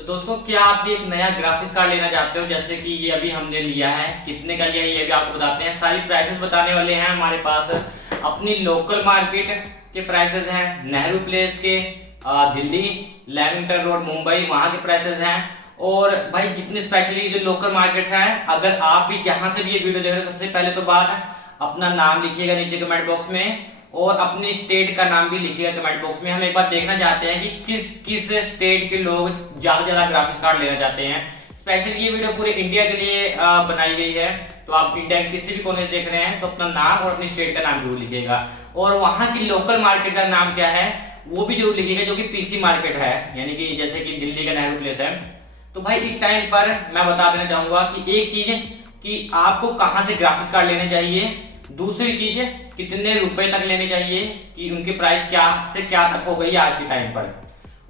तो दोस्तों, क्या आप भी एक नया ग्राफिक्स कार्ड लेना चाहते हो? जैसे कि ये अभी हमने लिया है, कितने का लिया है ये भी आपको बताते हैं। सारी प्राइसेस बताने वाले हैं हमारे पास। अपनी लोकल मार्केट के प्राइसेस हैं, नेहरू प्लेस के, दिल्ली लेमिंगटन रोड मुंबई वहां के प्राइसेस हैं। और भाई जितने स्पेशली जो लोकल मार्केट्स हैं, अगर आप भी जहां से भी ये वीडियो देख रहे हो, सबसे पहले तो बात अपना नाम लिखिएगा नीचे कमेंट बॉक्स में, और अपनी स्टेट का नाम भी लिखिएगा कमेंट बॉक्स में। हम एक बार देखना चाहते हैं कि किस किस स्टेट के लोग ज्यादा ग्राफिक्स कार्ड लेना चाहते हैं। स्पेशली ये वीडियो पूरे इंडिया के लिए बनाई गई है, तो आप इंडिया के किसी भी कोने से देख रहे हैं तो अपना नाम और अपनी स्टेट का नाम जरूर लिखिएगा, और वहां की लोकल मार्केट का नाम क्या है वो भी जरूर लिखिएगा, जो कि पीसी मार्केट है, यानी कि जैसे कि दिल्ली का नेहरू प्लेस है। तो भाई इस टाइम पर मैं बता देना चाहूंगा कि एक चीज कि आपको कहां से ग्राफिक्स कार्ड लेने चाहिए, दूसरी चीज कितने रुपए तक लेने चाहिए, कि उनकी प्राइस क्या से क्या तक हो गई है आज के टाइम पर।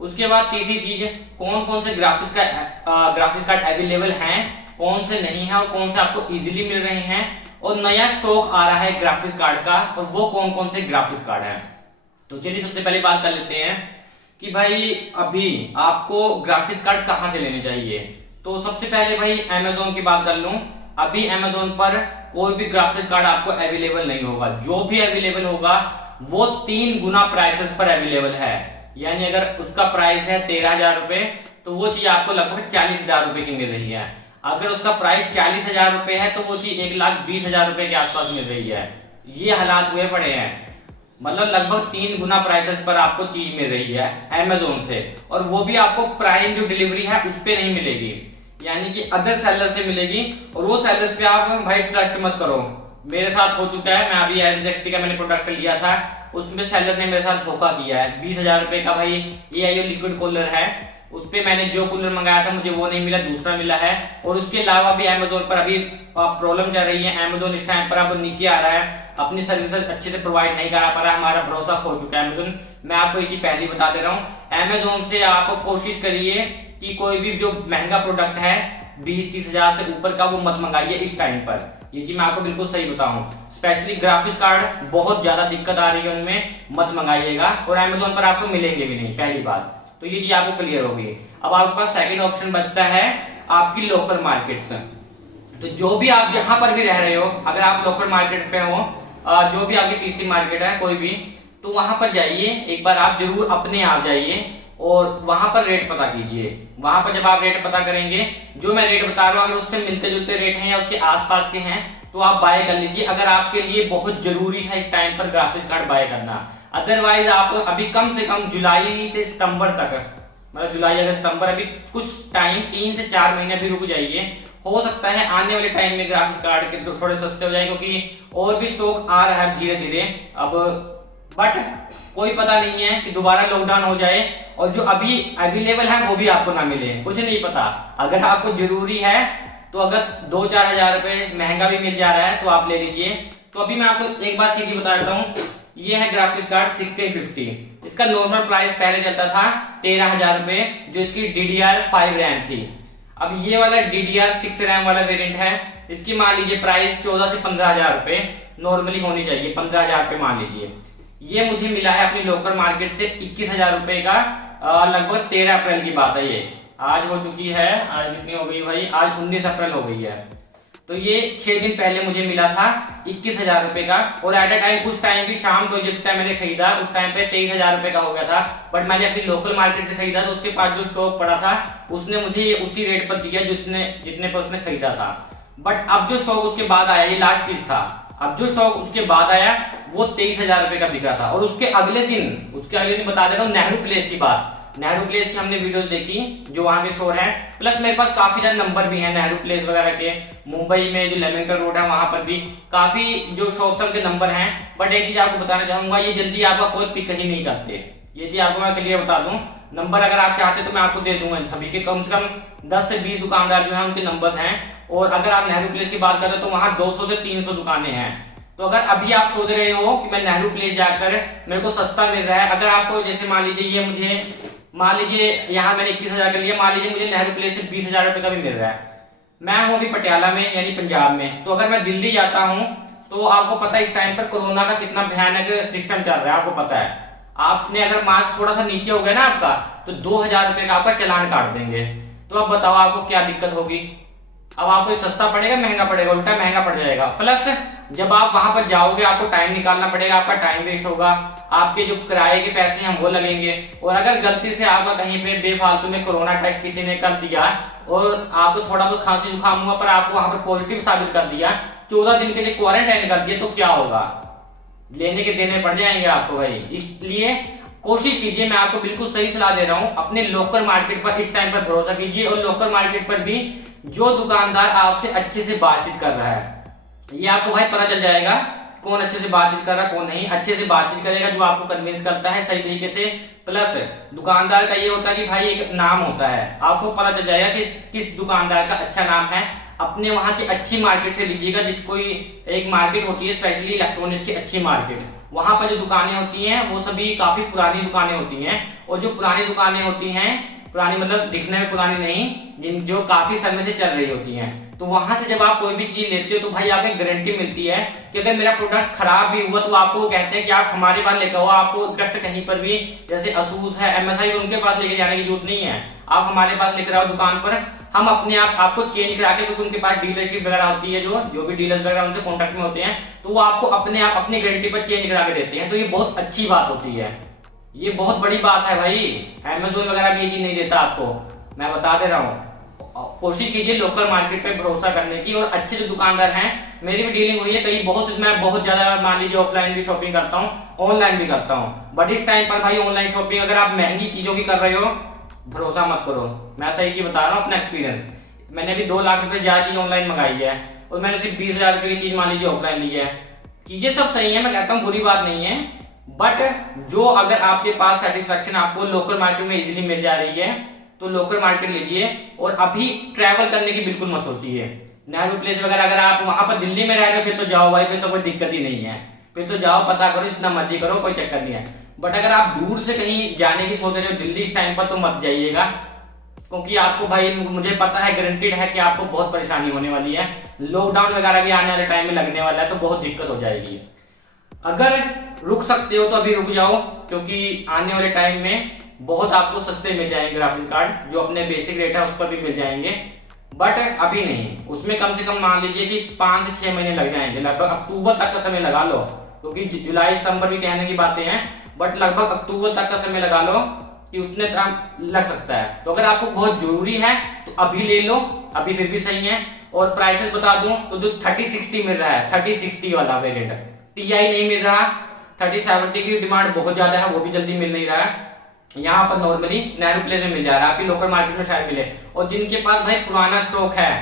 उसके बाद तीसरी चीज कौन कौन से ग्राफिक्स कार्ड अवेलेबल हैं, कौन से नहीं है और कौन से आपको इजीली मिल रहे हैं, और नया स्टॉक आ रहा है ग्राफिक्स कार्ड का, और वो कौन कौन से ग्राफिक्स कार्ड है। तो चलिए सबसे पहले बात कर लेते हैं कि भाई अभी आपको ग्राफिक्स कार्ड कहां से लेने चाहिए। तो सबसे पहले भाई अमेजोन की बात कर लूं। अभी अमेजोन पर कोई भी ग्राफिक्स कार्ड आपको अवेलेबल नहीं होगा, जो भी अवेलेबल होगा वो 3 गुना प्राइसेस पर अवेलेबल है। यानी अगर उसका प्राइस है 13,000 रुपए, तो वो चीज आपको लगभग 40,000 रुपए की मिल रही है। अगर उसका प्राइस 40,000 रुपए है तो वो चीज 1,20,000 रुपए के आसपास मिल रही है। ये हालात हुए पड़े हैं, मतलब लगभग 3 गुना प्राइसेस पर आपको चीज मिल रही है अमेजोन से, और वो भी आपको प्राइम जो डिलीवरी है उस पे नहीं मिलेगी, यानी कि अदर सेलर से मिलेगी। और वो सेलर्स पे आप भाई ट्रस्ट मत करो, मेरे साथ हो चुका है। मैं अभी एनजेक्टी का मैंने प्रोडक्ट लिया था, उसमें सेलर ने मेरे साथ धोखा किया है। 20,000 रुपए का भाई AIO लिक्विड कूलर है, उस पे मैंने जो कूलर मंगाया था मुझे वो नहीं मिला, दूसरा मिला है। और उसके अलावा भी अमेजोन पर अभी प्रॉब्लम चल रही है। अमेजोन इस टाइम पर अब नीचे आ रहा है, अपनी सर्विसेज अच्छे से प्रोवाइड नहीं करा पा रहा है, हमारा भरोसा खो चुका है अमेजोन। मैं आपको ये चीज पहले ही बता दे रहा हूँ, अमेजोन से आप कोशिश करिए कि कोई भी जो महंगा प्रोडक्ट है 20-30 हजार से ऊपर का वो मत मंगाइए इस टाइम पर। ये चीज मैं आपको बिल्कुल सही बताऊं, स्पेशली ग्राफिक्स कार्ड बहुत ज्यादा दिक्कत आ रही है उनमें, मत मंगाइएगा, और अमेजोन पर आपको मिलेंगे भी नहीं, पहली बात तो ये चीज आपको क्लियर होगी। अब आपके पास सेकंड ऑप्शन बचता है आपकी लोकल मार्केट्स। तो जो भी आप जहां पर भी रह रहे हो, अगर आप लोकल मार्केट पे हो, जो भी आपकी पीसी मार्केट है कोई भी, तो वहां पर जाइए, एक बार आप जरूर अपने आप जाइए और वहां पर रेट पता कीजिए। वहां पर जब आप रेट पता करेंगे, जो मैं रेट बता रहा हूं अगर उससे मिलते जुलते रेट हैं या उसके आसपास के हैं तो आप बाय कर लीजिए, अगर आपके लिए बहुत जरूरी है इस टाइम पर ग्राफिक्स कार्ड बाय करना। अदरवाइज आप अभी कम से कम जुलाई से सितंबर तक, मतलब जुलाई अगस्त सितंबर, अभी कुछ टाइम 3 से 4 महीने भी रुक जाइए। हो सकता है आने वाले टाइम में ग्राफिक्स कार्ड के थोड़े सस्ते हो जाए, क्योंकि और भी स्टॉक आ रहा है धीरे धीरे अब। बट कोई पता नहीं है कि दोबारा लॉकडाउन हो जाए और जो अभी अवेलेबल है वो भी आपको ना मिले, कुछ नहीं पता। अगर आपको जरूरी है तो अगर 2-4 हजार रुपए महंगा भी मिल जा रहा है तो आप ले लीजिए। तो अभी मैं आपको एक बात सीधी बता देता हूँ, ये है ग्राफिक्स कार्ड 1650। इसका नॉर्मल प्राइस पहले चलता था 13,000 रुपए, जो इसकी DDR5 रैम थी। अब ये वाला DDR6 रैम वाला वेरिएंट है, इसकी मान लीजिए प्राइस 14 से 15,000 रुपए नॉर्मली होनी चाहिए, 15,000 रुपए मान लीजिए। ये मुझे मिला है अपनी लोकल मार्केट से 21,000 रुपए का, लगभग 13 अप्रैल की बात है। ये आज हो चुकी है, आज कितनी हो गई भाई, आज 19 अप्रैल हो गई है। तो ये 6 दिन पहले मुझे मिला था 21,000 रुपए का, और एट अ टाइम उस टाइम भी शाम को जिस टाइम मैंने खरीदा उस टाइम पे 23,000 रुपए का हो गया था। बट मैंने अपनी लोकल मार्केट से खरीदा तो उसके पास जो स्टॉक पड़ा था उसने मुझे ये उसी रेट पर दिया जितने पर उसने खरीदा था। बट अब जो स्टॉक उसके बाद आया, ये लास्ट पीस था, अब जो स्टॉक उसके बाद आया वो 23,000 रुपए का बिक रहा था। और उसके अगले दिन बता दे रहा हूँ, नेहरू प्लेस की बात, नेहरू प्लेस की हमने वीडियोस देखी जो वहां के स्टोर है, प्लस मेरे पास काफी ज्यादा नंबर भी है नेहरू प्लेस वगैरह के। मुंबई में जो लेमिंगटन रोड है वहां पर भी काफी जो शॉप्स के नंबर हैं। बट एक चीज आपको बताना चाहूंगा, ये जल्दी आपका कोई पिक ही नहीं करते, ये चीज आपको मैं क्लियर बता दूं। नंबर अगर आप चाहते तो मैं आपको दे दूंगा सभी के, कम से कम 10 से 20 दुकानदार जो है उनके नंबर हैं। और अगर आप नेहरू प्लेस की बात करें तो वहां 200 से 300 दुकानें हैं। तो अगर अभी आप सोच रहे हो कि मैं नेहरू प्लेस जाकर मेरे को सस्ता मिल रहा है, अगर आपको जैसे मान लीजिए यहाँ मैंने 21,000 का लिया, मान लीजिए मुझे नेहरू प्लेस से 20,000 रुपए का भी मिल रहा है, मैं हूँ अभी पटियाला में यानी पंजाब में, तो अगर मैं दिल्ली जाता हूँ तो आपको पता है इस टाइम पर कोरोना का कितना भयानक सिस्टम चल रहा है, आपको पता है। आपने अगर मार्क्स थोड़ा सा नीचे हो गया ना आपका, तो 2000 रुपए का आपका चालान काट देंगे। तो अब बताओ आपको क्या दिक्कत होगी। अब आपको सस्ता पड़ेगा महंगा पड़ेगा, उल्टा महंगा पड़ जाएगा। प्लस जब आप वहां पर जाओगे आपको टाइम निकालना पड़ेगा, आपका टाइम वेस्ट होगा, आपके जो किराए के पैसे हैं वो लगेंगे। और अगर गलती से आपका कहीं पे बेफालतू में कोरोना टेस्ट किसी ने कर दिया और आपको थोड़ा बहुत खांसी जुकाम हुआ पर आपको वहां पर पॉजिटिव साबित कर दिया, 14 दिन के लिए क्वारंटाइन कर दिया, तो क्या होगा, लेने के देने पड़ जाएंगे आपको भाई। इसलिए कोशिश कीजिए, मैं आपको बिल्कुल सही सलाह दे रहा हूं, अपने लोकल मार्केट पर इस टाइम पर भरोसा कीजिए। और लोकल मार्केट पर भी जो दुकानदार आपसे अच्छे से बातचीत कर रहा है, ये आपको भाई पता चल जाएगा कौन अच्छे से बातचीत कर रहा है कौन नहीं। अच्छे से बातचीत करेगा जो आपको कन्विंस करता है सही तरीके से। प्लस दुकानदार का ये होता है कि भाई एक नाम होता है, आपको पता चल जाएगा कि किस दुकानदार का अच्छा नाम है। अपने वहां की अच्छी मार्केट से लीजिएगा, जिसको एक मार्केट होती है स्पेशली इलेक्ट्रॉनिक्स की अच्छी मार्केट, वहां पर जो दुकानें होती हैं वो सभी काफी पुरानी दुकानें होती हैं। और जो पुरानी दुकानें होती हैं, पुरानी मतलब दिखने में पुरानी नहीं, जो काफी समय से चल रही होती हैं, तो वहां से जब आप कोई भी चीज लेते हो तो भाई आपको गारंटी मिलती है कि अगर मेरा प्रोडक्ट खराब भी हुआ तो आपको वो कहते हैं कि आप हमारे पास लेकर आओ। आपको प्रोडक्ट कहीं पर भी जैसे असूस है, MSI, उनके पास लेके जाने की जरूरत नहीं है, आप हमारे पास लेकर आओ दुकान पर, हम अपने आप आपको चेंज करा के, क्योंकि उनके पास डीलरशिप वगैरह होती है, जो भी डीलर्स वगैरह उनसे कॉन्टेक्ट में होते हैं, तो वो आपको अपने आप अपनी गारंटी पर चेंज करा के देते हैं। तो ये बहुत अच्छी बात होती है, ये बहुत बड़ी बात है भाई। Amazon वगैरह भी ये चीज नहीं देता आपको, मैं बता दे रहा हूँ। कोशिश कीजिए लोकल मार्केट पे भरोसा करने की। और अच्छे जो दुकानदार हैं, मेरी भी डीलिंग हुई है कई, मैं बहुत ज्यादा मान लीजिए ऑफलाइन भी शॉपिंग करता हूँ, ऑनलाइन भी करता हूँ। बट इस टाइम पर भाई ऑनलाइन शॉपिंग अगर आप महंगी चीजों की कर रहे हो, भरोसा मत करो। मैं सही चीज बता रहा हूँ अपना एक्सपीरियंस। मैंने भी 2 लाख रुपए ज्यादा चीज ऑनलाइन मंगाई है और मैंने सिर्फ 20,000 रुपए की चीज मान लीजिए ऑफलाइन ली है। चीजें सब सही है, मैं कहता हूँ बुरी बात नहीं है, बट जो अगर आपके पास सेटिस्फेक्शन आपको लोकल मार्केट में इजीली मिल जा रही है तो लोकल मार्केट लीजिए। और अभी ट्रैवल करने की बिल्कुल मत सोचिए। नेहरू प्लेस वगैरह अगर आप वहां पर दिल्ली में रह रहे हो फिर तो जाओ भाई, फिर तो कोई दिक्कत ही नहीं है, फिर तो जाओ, पता करो, जितना मर्जी करो, कोई चक्कर नहीं है। बट अगर आप दूर से कहीं जाने की सोच रहे हो दिल्ली इस टाइम पर, तो मत जाइएगा, क्योंकि आपको भाई मुझे पता है, गारंटीड है कि आपको बहुत परेशानी होने वाली है। लॉकडाउन वगैरह भी आने वाले टाइम में लगने वाला है, तो बहुत दिक्कत हो जाएगी। अगर रुक सकते हो तो अभी रुक जाओ, क्योंकि आने वाले टाइम में बहुत आपको सस्ते मिल जाएंगे ग्राफिक्स कार्ड, जो अपने बेसिक रेट है उस पर भी मिल जाएंगे, बट अभी नहीं। उसमें कम से कम मान लीजिए कि 5 से 6 महीने लग जाएंगे, लगभग अक्टूबर तक का समय लगा लो, क्योंकि जुलाई सितंबर भी कहने की बातें हैं, बट लगभग अक्टूबर तक का समय लगा लो कि उतने टाइम लग सकता है। तो अगर आपको बहुत जरूरी है तो अभी ले लो, अभी फिर भी सही है। और प्राइसेस बता दूं तो जो 3060 मिल रहा है, 3060 वाला वेरिएंट, TI नहीं मिल रहा, 3070 की डिमांड बहुत ज्यादा है, वो भी जल्दी मिल नहीं रहा है। यहाँ पर नॉर्मली नेहरू प्लेस में मिल जा रहा है, आपकी लोकल मार्केट में शायद मिले। और जिनके पास भाई पुराना स्टॉक है,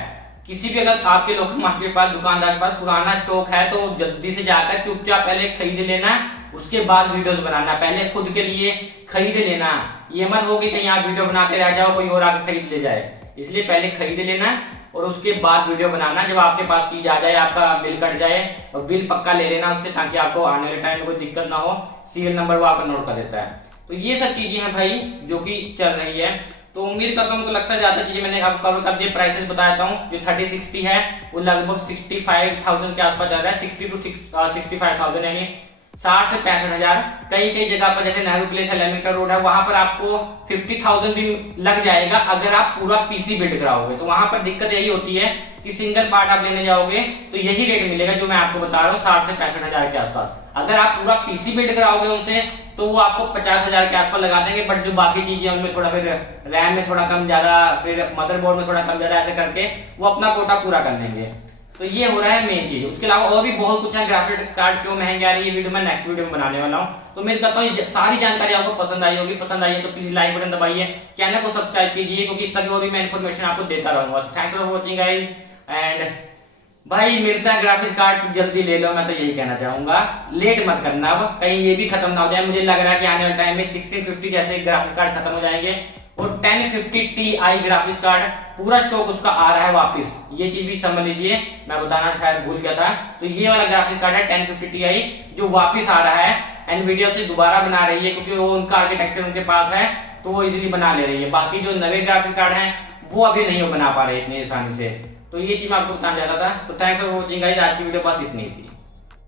किसी भी अगर आपके लोकल मार्केट के पास दुकानदार के पास पुराना स्टॉक है, तो जल्दी से जाकर चुपचाप पहले खरीद लेना, उसके बाद वीडियोस बनाना। पहले खुद के लिए खरीद लेना, ये मत हो कि कहीं आप वीडियो बनाते रह जाओ कोई और आकर खरीद ले जाए। इसलिए पहले खरीद लेना और उसके बाद वीडियो बनाना। जब आपके पास चीज आ जाए, आपका बिल कट जाए, और बिल पक्का ले लेना उससे, ताकि आपको आने वाले टाइम में कोई दिक्कत ना हो। सीरियल नंबर वो आपका नोट कर देता है। तो ये सब चीजें हैं भाई जो कि चल रही है। तो उम्मीद करता हूँ, लगता है ज्यादा चीजें मैंने आपको कवर कर दी। प्राइसेस बताता हूँ, जो 3060 है वो लगभग 65,000 के आसपास चल रहा है, 60 to 65,000, यानी 60 से 65,000। कई कई जगह पर जैसे नेहरू प्लेस है, लेमिंगटन रोड है, वहां पर आपको 50,000 भी लग जाएगा अगर आप पूरा पीसी बिल्ड कराओगे। तो वहां पर दिक्कत यही होती है कि सिंगल पार्ट आप लेने जाओगे तो यही रेट मिलेगा जो मैं आपको बता रहा हूँ, 60 से 65,000 के आसपास। अगर आप पूरा पीसी बिल्ड कराओगे उनसे तो वो आपको 50,000 के आसपास लगा देंगे। बट जो बाकी चीजें उनमें थोड़ा फिर रैम में थोड़ा कम ज्यादा, फिर मदरबोर्ड में थोड़ा कम ज्यादा, ऐसे करके वो अपना कोटा पूरा कर लेंगे। तो ये हो रहा है मेन चीज। उसके अलावा और भी बहुत कुछ है, ग्राफिक कार्ड क्यों महंगे आ रही है, वीडियो में नेक्स्ट वीडियो में बनाने वाला हूँ। तो मैं कहता हूँ सारी जानकारी आपको पसंद आई होगी। पसंद आई है तो प्लीज लाइक बटन दबाइए, चैनल को सब्सक्राइब कीजिए, क्योंकि इस तरह की और भी मैं इन्फॉर्मेशन आपको देता रहूंगा। Thanks for watching guys, and भाई मिलता है ग्राफिक्स कार्ड, जल्दी ले लो, मैं तो यही कहना चाहूंगा। लेट मत करना, अब कहीं ये भी खत्म ना हो जाए। मुझे लग रहा है कि आने वाले टाइम में 1650 जैसे ग्राफिक्स कार्ड खत्म हो जाएंगे और 1050 Ti ग्राफिक्स कार्ड पूरा स्टॉक उसका आ रहा है वापस। ये चीज भी समझ लीजिए, मैं बताना शायद भूल गया था। तो ये वाला ग्राफिक्स कार्ड है 1050 Ti जो वापस आ रहा है। एनवीडिया से दोबारा बना रही है, क्योंकि वो उनका आर्किटेक्चर उनके पास है, तो वो इजीली बना ले रही है। बाकी जो नए ग्राफिक्स कार्ड हैं वो अभी नहीं बना पा रहे इतनी आसानी से। तो ये चीज मैं आपको बताना चाहता था। तो थैंक्स फॉर वॉचिंग गाइस, आज की वीडियो बस इतनी थी।